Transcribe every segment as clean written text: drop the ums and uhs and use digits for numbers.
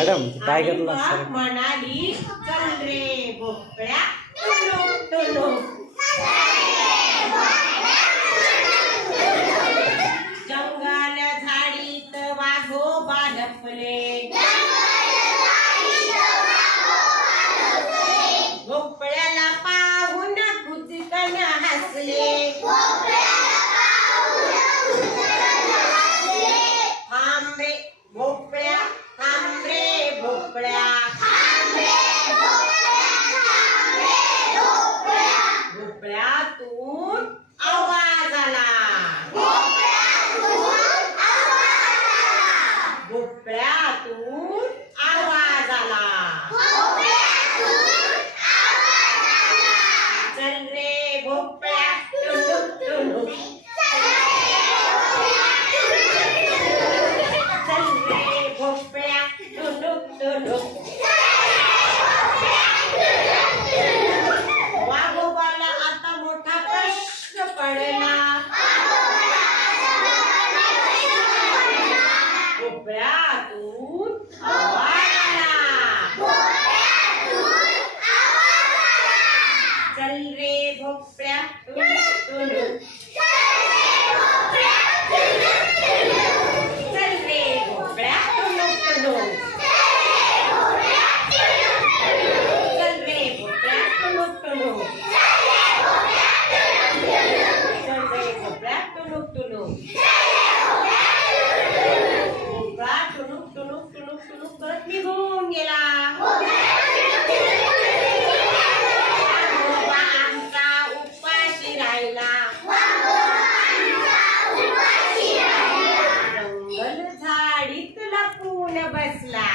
Madam टायगरला आणि मग म्हणाली चल रे भोपळ्या टुनुक टुनुक. जंगल झाडीत वाघोबा लपले, भोपळ्याला पाहून कुचकन हसले. थांब रे भोपळ्या, थांब रे भोपळ्या, भोपळ्यातून आवाज आला, भोपळ्यातून आवाज आला. चल रे भोपळ्या टुनुक टुनुक, चल रे भोपळ्या टुनुक टुनुक. वाघोबाला आता मोठा प्रश्न पडला, भोपळ्यातून आवाज आला. चल रे भोपळ्या टुनुक टुनुक, चल रे भोपळ्या टुनुक टुनुक, चल रे भोपळ्या टुनुक टुनुक, चल रे भोपळ्या टुनुक टुनुक. भोपळा टुनुक टुनुक टुनुक टुनुक करत निघून गेला. वाघोबा आमचा उपाशी राहिला, जंगल झाडीत लपून बसला.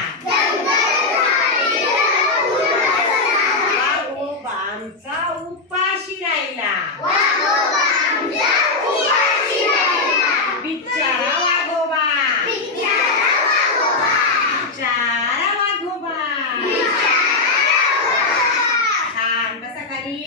वाघोबा आमचा उपाशी राहिला, बिचारा वाघोबा, बिचारा वाघोबा. छान बसा खाली.